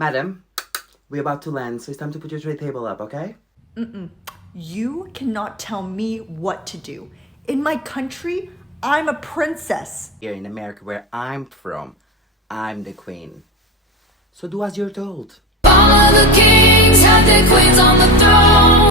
Madam, we're about to land, so it's time to put your tray table up, okay? You cannot tell me what to do. In my country, I'm a princess. Here in America, where I'm from, I'm the queen. So do as you're told. All of the kings had their queens on the throne.